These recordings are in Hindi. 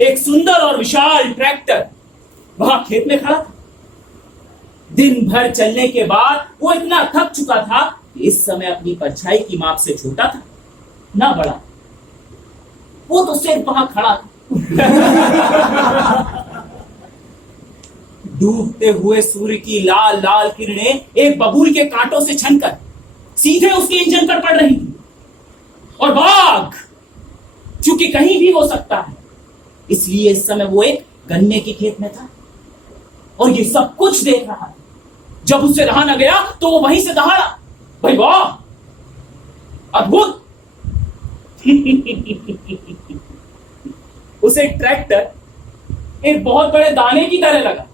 एक सुंदर और विशाल ट्रैक्टर वहां खेत में खड़ा था। दिन भर चलने के बाद वो इतना थक चुका था कि इस समय अपनी परछाई की माप से छोटा था, ना बड़ा। वो तो सिर्फ वहां खड़ा था। डूबते हुए सूर्य की लाल लाल किरणें एक बबूल के कांटों से छनकर सीधे उसके इंजन पर पड़ रही थी। और बाघ चूंकि कहीं भी हो सकता है, इसलिए इस समय वो एक गन्ने के खेत में था और ये सब कुछ देख रहा था। जब उससे रहा न गया तो वो वहीं से दहाड़ा, भाई वाह, अद्भुत। उसे ट्रैक्टर एक बहुत बड़े दाने की तरह लगा।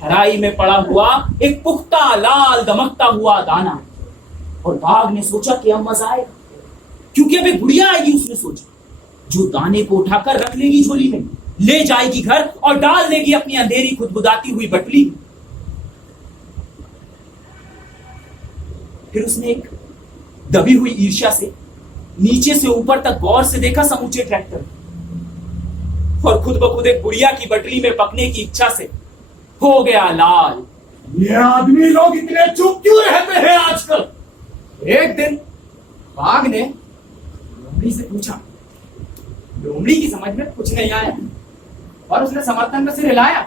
हराई में पड़ा हुआ एक पुख्ता लाल दमकता हुआ दाना। और बाघ ने सोचा कि अब मजा आएगा, क्योंकि अब एक बुढ़िया आएगी, उसने सोचा, जो दाने को उठाकर रख लेगी झोली में, ले जाएगी घर और डाल देगी अपनी अंधेरी खुदबुदाती हुई बटली में। फिर उसने एक दबी हुई ईर्ष्या से नीचे से ऊपर तक गौर से देखा समूचे ट्रैक्टर, और खुद ब खुद एक बुढ़िया की बटली में पकने की इच्छा से हो गया लाल। ये आदमी लोग इतने चुप क्यों रहते हैं आजकल? एक दिन बाघ ने लोमड़ी से पूछा। लोमड़ी की समझ में कुछ नहीं आया और उसने समर्थन में सिर हिलाया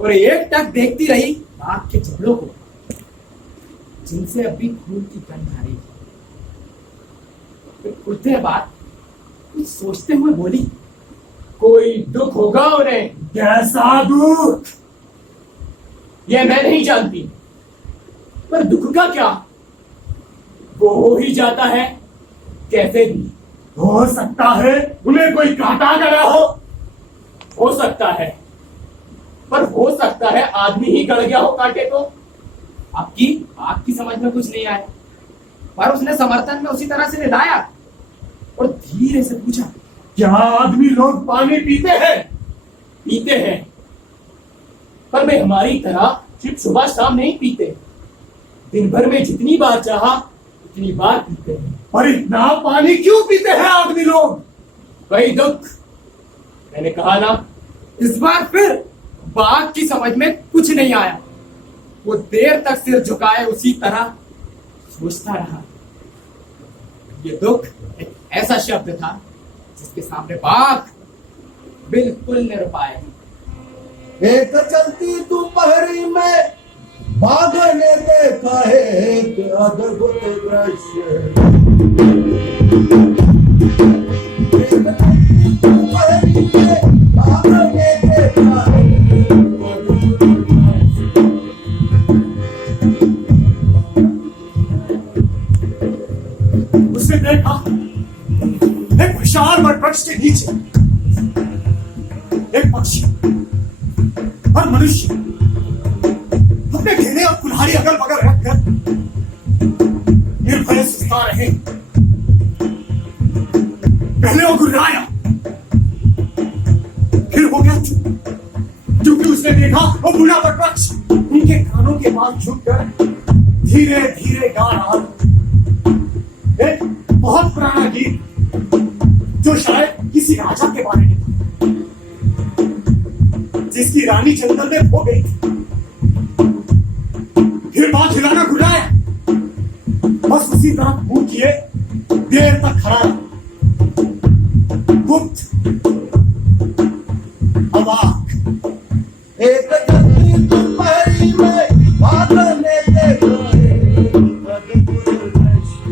और एक टक देखती रही बाघ के जबड़ों को, जिनसे अभी खून की गंध आ रही थी। फिर कुछ देर बाद कुछ सोचते हुए बोली, कोई दुख होगा उन्हें। कैसा दुख? यह मैं नहीं जानती, पर दुख का क्या, वो हो ही जाता है कैसे भी। हो सकता है उन्हें कोई कांटा गड़ा हो सकता है, पर हो सकता है आदमी ही गड़ गया हो कांटे को। आपकी समझ में कुछ नहीं आया, पर उसने समर्थन में उसी तरह से हिलाया और धीरे से पूछा, क्या आदमी लोग पानी पीते हैं? पीते हैं, पर वे हमारी तरह सिर्फ सुबह शाम नहीं पीते। दिन भर में जितनी बार चाहा उतनी बार पीते हैं। पर इतना पानी क्यों पीते हैं आदमी लोग? वही दुख, मैंने कहा ना। इस बार फिर बाघ की समझ में कुछ नहीं आया। वो देर तक सिर झुकाए उसी तरह सोचता रहा। ये दुख एक ऐसा शब्द था जिसके सामने बाघ बिल्कुल निरुपाय है। एक चलती दोपहरी में बाघ ने देखा है एक अद्भुत दृश्य। एक चलती दोपहरी में बाघ ने देखा है एक अद्भुत दृश्य। उसने देखा एक विशाल वटवृक्ष के नीचे एक पक्षी और मनुष्य अपने घेरे और कुल्हाड़ी अगल बगल रखकर निर्भय सुस्ता रहे। पहले वो गुर्राया, फिर हो गया चुप, क्योंकि उसने देखा वो बूढ़ा वटवृक्ष उनके कानों के पास झुककर धीरे धीरे गा रहा था एक बहुत पुराना गीत, जो शायद किसी राजा के बारे में था, जिसकी रानी जंगल में खो गई थी। फिर बाघ हिलाना घुराया, बस उसी तरह मुंह किए देर तक खड़ा रहा, गुप्त अवाक। एक चलती दोपहरी में बाघ ने देखा है एक अद्भुत दृश्य।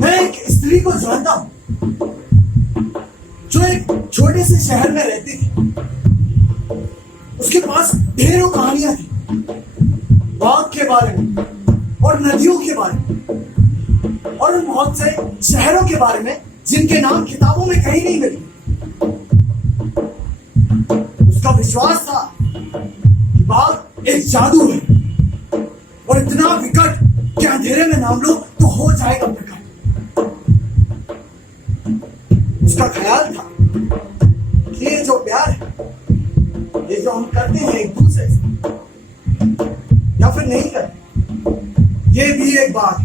मैं एक स्त्री को जानता हूं जो एक छोटे से शहर में रहती थी। उसके पास ढेरों कहानियां थी, बाघ के बारे में और नदियों के बारे में और उन बहुत से शहरों के बारे में जिनके नाम किताबों में कहीं नहीं मिले। उसका विश्वास था कि बाघ एक जादू है और इतना विकट कि अंधेरे में नाम लो तो हो जाएगा प्रकट। उसका ख्याल था कि ये जो प्यार है, ये जो हम करते हैं एक दूसरे से या फिर नहीं करते, ये भी एक बात है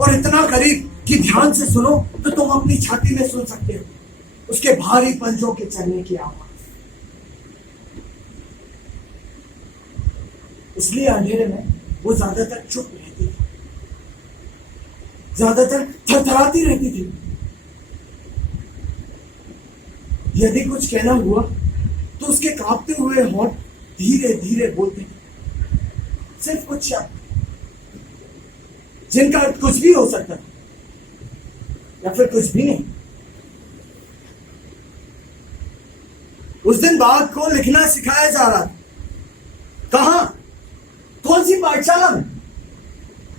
और इतना करीब कि ध्यान से सुनो तो तुम अपनी छाती में सुन सकते हो उसके भारी पंजों के चलने की आवाज। इसलिए अंधेरे में वो ज्यादातर चुप रहती थी, ज्यादातर थरथराती रहती थी। यदि कुछ कहना हुआ तो उसके कांपते हुए होंठ धीरे धीरे बोलते थे, सिर्फ कुछ शब्द जिनका अर्थ कुछ भी हो सकता था या फिर कुछ भी नहीं। उस दिन बाघ को लिखना सिखाया जा रहा था। कहां, कौन सी पाठशाला में,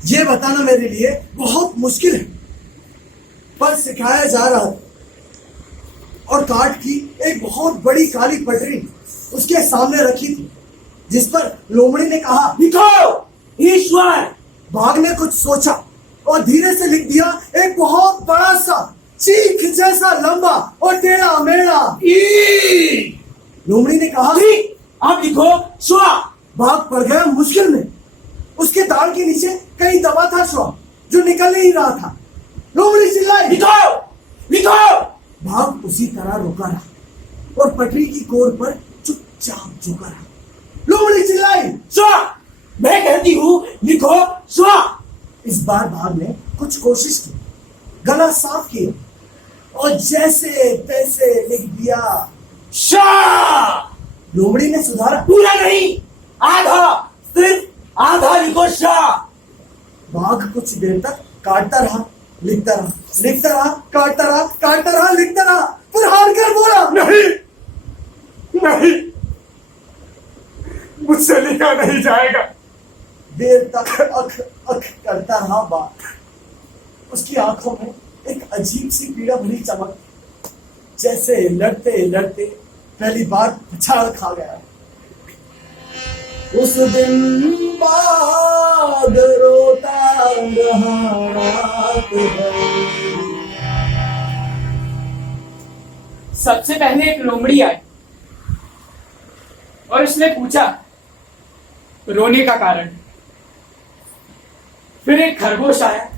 यह बताना मेरे लिए बहुत मुश्किल है, पर सिखाया जा रहा था। और काठ की एक बहुत बड़ी काली पटरी उसके सामने रखी थी, जिस पर लोमड़ी ने कहा, लिखो ईश्वर। बाघ ने कुछ सोचा और धीरे से लिख दिया एक बहुत बड़ा सा चीख जैसा लंबा और टेढ़ा मेढ़ा ई। लोमड़ी ने कहा, आप लिखो स्वा। बाघ पड़ गया मुश्किल में। उसके दाढ़ के नीचे कहीं दबा था स्वा, जो निकल नहीं रहा था। लोमड़ी चिल्लाई, लिखो लिखो। बाघ उसी तरह रुका रहा और पटरी की कोर पर चुपचाप झुका रहा। लोमड़ी चिल्लाई, स्वा, मैं कहती हूं लिखो स्वा। इस बार बाघ ने कुछ कोशिश की, गला साफ किया और जैसे तैसे लिख दिया शाह। लोमड़ी ने सुधारा, पूरा नहीं, आधा, सिर्फ आधा लिखो शाह। बाघ कुछ देर तक काटता रहा, लिखता रहा, लिखता रहा, काटता रहा, काटता रहा, लिखता रहा, फिर हार कर बोला, नहीं नहीं, मुझसे लिखा नहीं जाएगा। देर तक अख अख करता रहा बाघ। उसकी आंखों में एक अजीब सी पीड़ा भरी चमक, जैसे लड़ते लड़ते पहली बार पछाड़ खा गया। उस दिन बाघ रोता रहा रात भर। सबसे पहले एक लोमड़ी आई और उसने पूछा रोने का कारण। फिर एक खरगोश आया,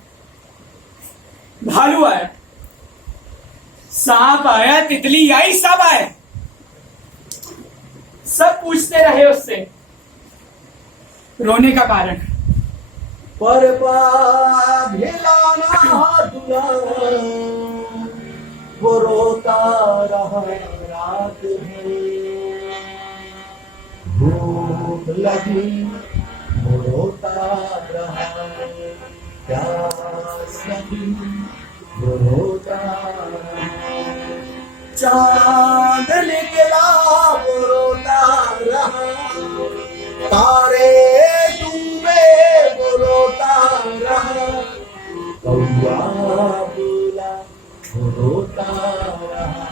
भालू आया, सांप आया, तितली आई, सब आए। सब पूछते रहे उससे रोने का कारण। पर भिलाना दुला वो रोता रहा रात भर। भूख लगी वो रोता रहा, प्यास लगी वो रोता रहा, चांद निकला वो रोता रहा, तारे डूबे वो रोता रहा, कौआ बोला वो रोता रहा।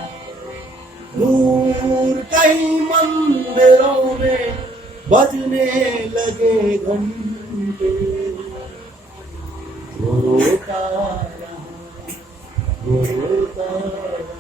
दूर कई मंदिरों में बजने लगे घंटे वो रोता रहा, वो रोता रहा।